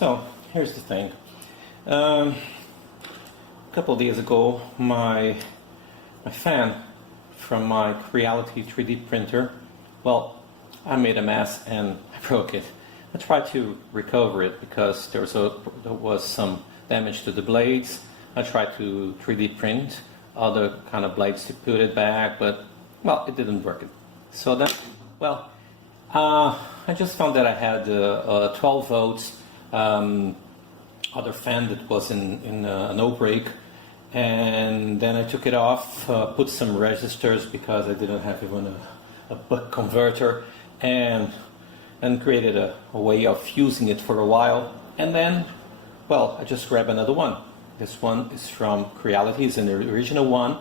So here's the thing. A couple of days ago, my fan from my Creality 3D printer, well, I made a mess and I broke it. I tried to recover it because there was some damage to the blades. I tried to 3D print other kind of blades to put it back, but well, it didn't work. So then, well, I just found that I had a 12 volts other fan that was in no break, and then I took it off, put some resistors because I didn't have even a buck converter, and created a way of using it for a while, and then, well, I just grabbed another one. This one is from Creality, it's an original one.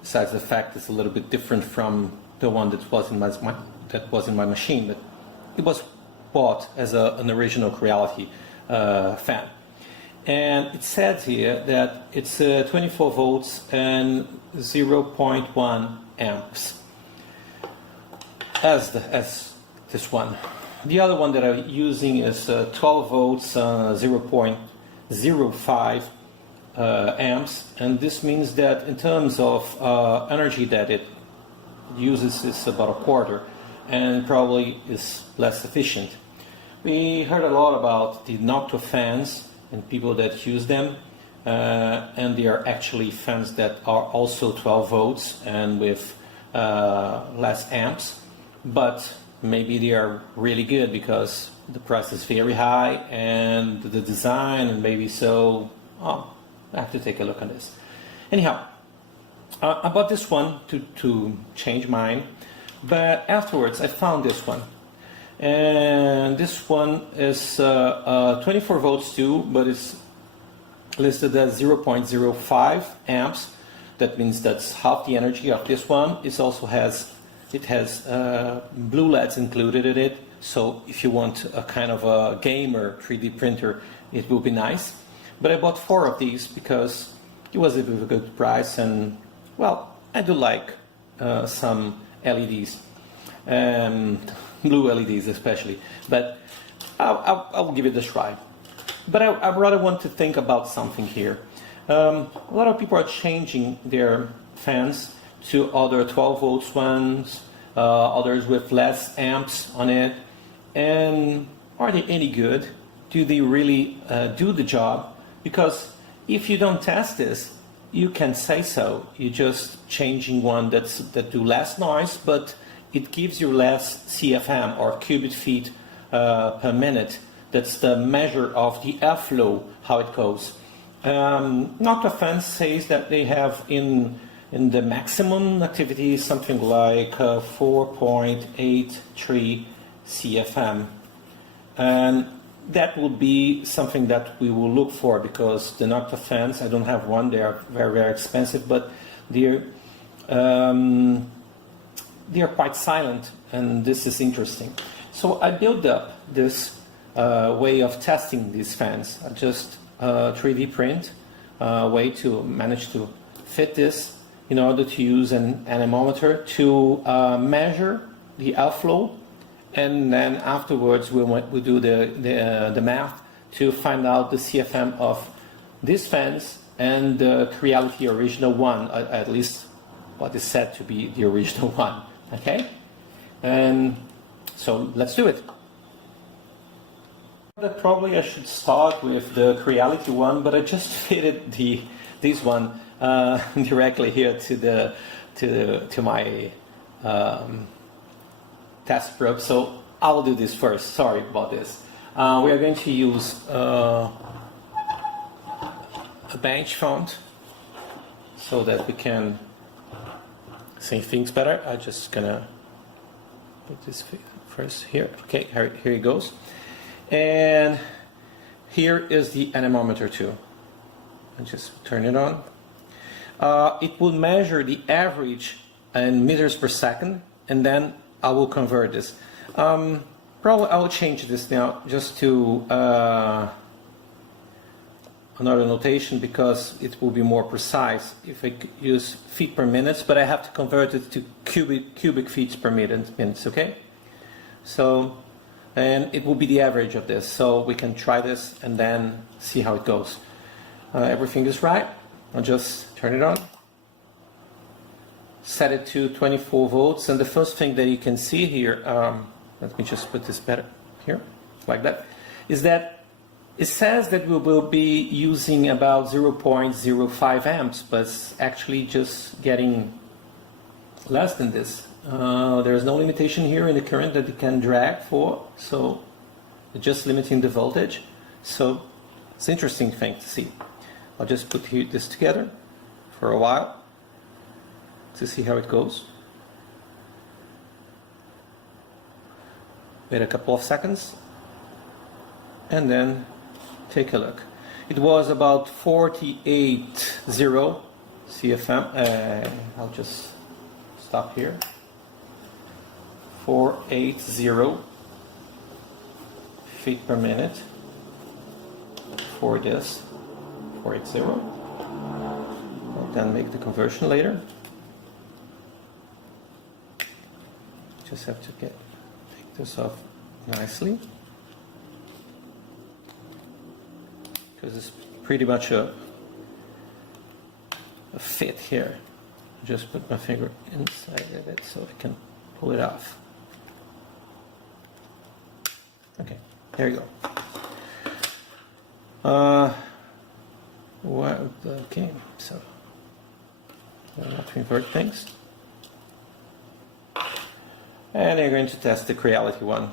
Besides the fact it's a little bit different from the one that was in my machine, but it was bought as an original Creality fan. And it says here that it's 24 volts and 0.1 amps as this one. The other one that I'm using is 12 volts, 0.05 amps, and this means that in terms of energy that it uses is about a quarter, and probably is less efficient. We heard a lot about the Noctua fans and people that use them, and they are actually fans that are also 12 volts and with less amps, but maybe they are really good because the price is very high and the design, and maybe so. Oh, I have to take a look on this. Anyhow, I bought this one to change mine, but afterwards I found this one, and this one is 24 volts too, but it's listed as 0.05 amps. That means that's half the energy of this one. It also has blue LEDs included in it, so if you want a kind of a gamer 3D printer, it will be nice. But I bought 4 of these because it was a bit of a good price, and well, I do like some LEDs, blue LEDs especially, but I'll give it a try. But I rather want to think about something here. A lot of people are changing their fans to other 12 volts ones, others with less amps on it, and are they any good? Do they really do the job? Because if you don't test this, you can say so. You're just changing one that do less noise, but it gives you less CFM, or cubic feet per minute. That's the measure of the airflow, how it goes. Noctua Fan says that they have in the maximum activity something like 4.83 CFM, and that will be something that we will look for, because the Noctua fans, I don't have one, they are very, very expensive, but they are quite silent, and this is interesting. So I built up this way of testing these fans. I just 3D print way to manage to fit this in order to use an anemometer to measure the airflow, and then afterwards we'll do the math to find out the CFM of these fans and the Creality original one, at least what is said to be the original one. Okay, and so let's do it. Probably I should start with the Creality one, but I just fitted this one directly here to my test probe, so I'll do this first. Sorry about this. We are going to use a bench font so that we can see things better. I'm just gonna put this first here. Okay, here it goes. And here is the anemometer too. I'll just turn it on. It will measure the average in meters per second, and then I will convert this. Probably I will change this now just to another notation, because it will be more precise if I use feet per minute, but I have to convert it to cubic feet per minute, okay? So and it will be the average of this. So we can try this and then see how it goes. Everything is right. I'll just turn it on. Set it to 24 volts, and the first thing that you can see here, let me just put this better here, like that, is that it says that we will be using about 0.05 amps, but it's actually just getting less than this. There's no limitation here in the current that it can drag for, so it's just limiting the voltage. So it's an interesting thing to see. I'll just put this together for a while to see how it goes. Wait a couple of seconds and then take a look. It was about 48.0 CFM. I'll just stop here. 480 feet per minute for this. 480. I'll then make the conversion later. Just have to take this off nicely, because it's pretty much a fit here. Just put my finger inside of it so I can pull it off. Okay, there you go. Okay, so I'll have to invert things. And I'm going to test the Creality one.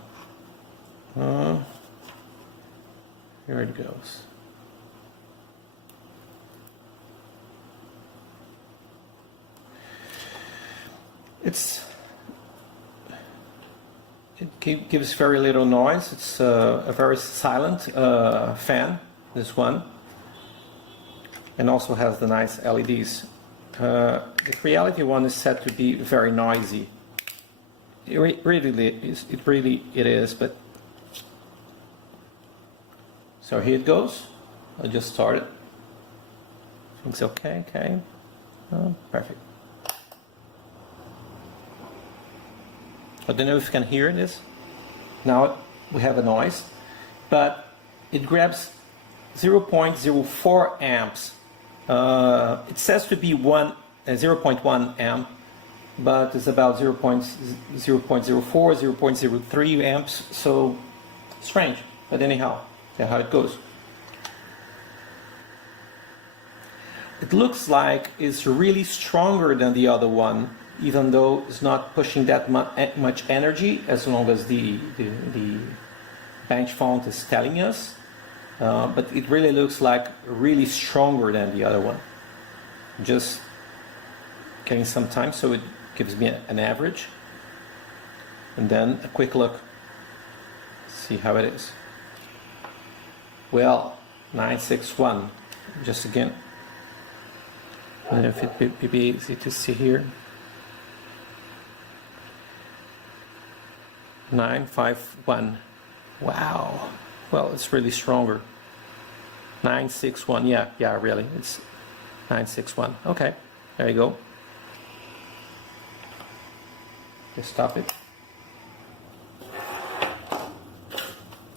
Here it goes. It gives very little noise. It's a very silent fan, this one, and also has the nice LEDs. The Creality one is said to be very noisy. It really is, but so here it goes. I just started. It's okay. Oh, perfect. I don't know if you can hear this. Now we have a noise, but it grabs 0.04 amps. It says to be 0.1 amp, but it's about 0.04, 0.03 amps, so strange, but anyhow, that's how it goes. It looks like it's really stronger than the other one, even though it's not pushing that much energy, as long as the bench font is telling us, but it really looks like really stronger than the other one. Just getting some time, so it gives me an average, and then a quick look, see how it is. Well, 961, just again, I don't know if it would be easy to see here. 951, wow, well, it's really stronger. 961, yeah, really, it's 961, okay, there you go. Just stop it.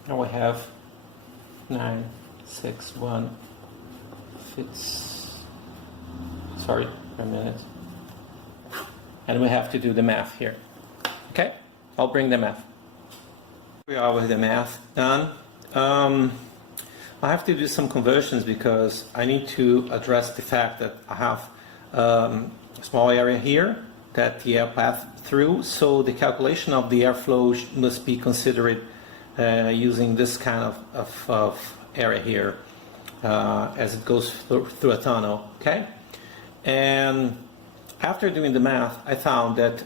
Now we have 961 fits. Sorry, a minute. And we have to do the math here. Okay, I'll bring the math. We are with the math done. I have to do some conversions because I need to address the fact that I have a small area here that the air path through, so the calculation of the airflow must be considered using this kind of area here as it goes through a tunnel, okay? And after doing the math, I found that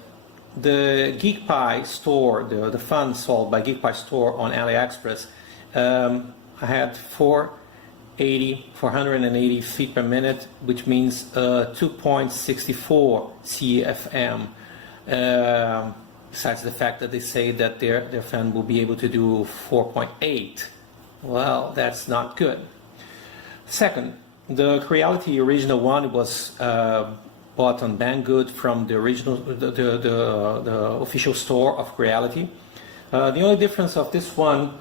the GeeekPi store, the fan sold by GeeekPi store on Aliexpress, I had 480 feet per minute, which means 2.64 CFM. Besides the fact that they say that their fan will be able to do 4.8. Well, that's not good. Second, the Creality original one was bought on Banggood from the original, the official store of Creality. The only difference of this one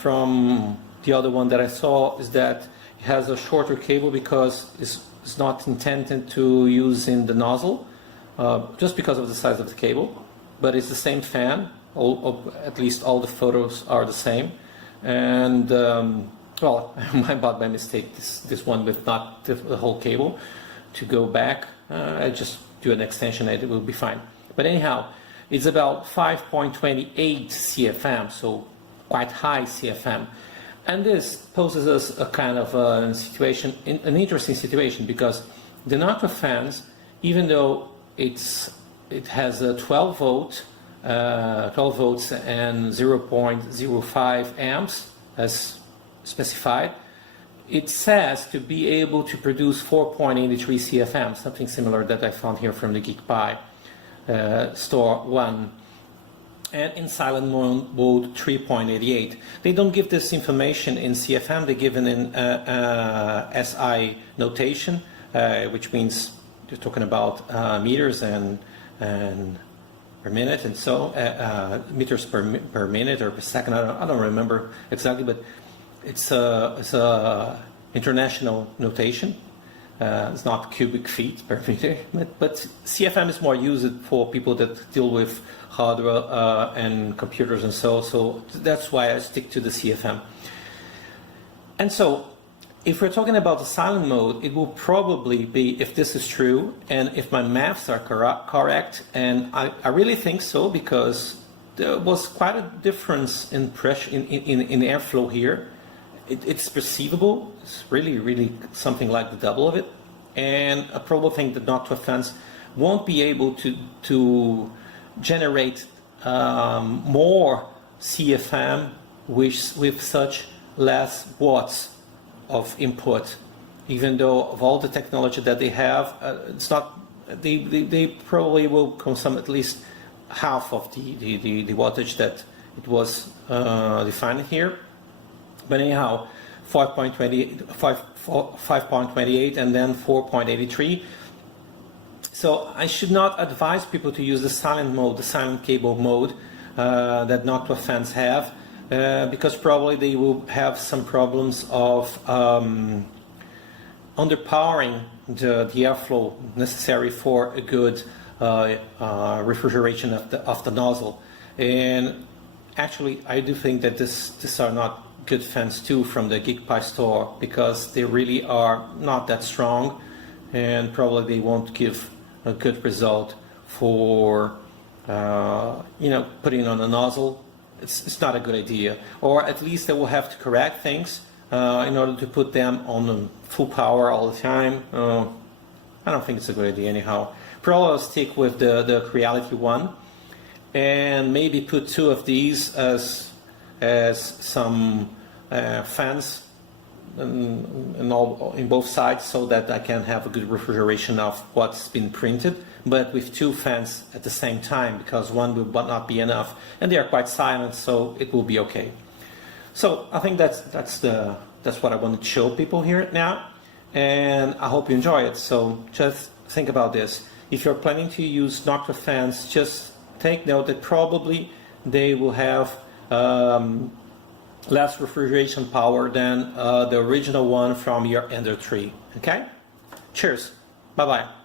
from the other one that I saw is that it has a shorter cable because it's not intended to use in the nozzle, just because of the size of the cable. But it's the same fan. At least all the photos are the same. And well, I bought by mistake this one with not the whole cable to go back. I just do an extension and it will be fine. But anyhow, it's about 5.28 CFM, so quite high CFM. And this poses us a kind of situation, an interesting situation, because the Noctua fans, even though it has a 12 volts and 0.05 amps as specified, it says to be able to produce 4.83 CFM, something similar that I found here from the GeeekPi store 1, and in silent mode 3.88. They don't give this information in CFM, they give it in SI notation, which means you're talking about meters and per minute, and so meters per minute or per second. I don't remember exactly, but it's a international notation. It's not cubic feet per meter, but CFM is more used for people that deal with hardware and computers and so that's why I stick to the CFM. And so if we're talking about the silent mode, it will probably be, if this is true and if my maths are correct, and I really think so, because there was quite a difference in pressure in airflow here. It's perceivable. It's really something like the double of it, and I probably think that Noctua fans won't be able to generate more CFM with such less watts of input, even though of all the technology that they have, it's not. They probably will consume at least half of the wattage that it was defined here. But anyhow, 5.28 and then 4.83. So I should not advise people to use the silent mode, the silent cable mode that Noctua fans have, because probably they will have some problems of underpowering the airflow necessary for a good refrigeration of the nozzle. And actually, I do think that these are not good fans too from the GeeekPi store, because they really are not that strong, and probably they won't give a good result for putting on a nozzle. It's not a good idea, or at least they will have to correct things in order to put them on full power all the time. I don't think it's a good idea anyhow. Probably I'll stick with the Creality one, and maybe put 2 of these as some fans in both sides, so that I can have a good refrigeration of what's been printed, but with 2 fans at the same time, because one will not be enough, and they are quite silent, so it will be okay. So I think that's what I wanted to show people here now, and I hope you enjoy it. So just think about this. If you're planning to use Noctua fans, just take note that probably they will have less refrigeration power than the original one from your Ender 3. Okay? Cheers. Bye-bye.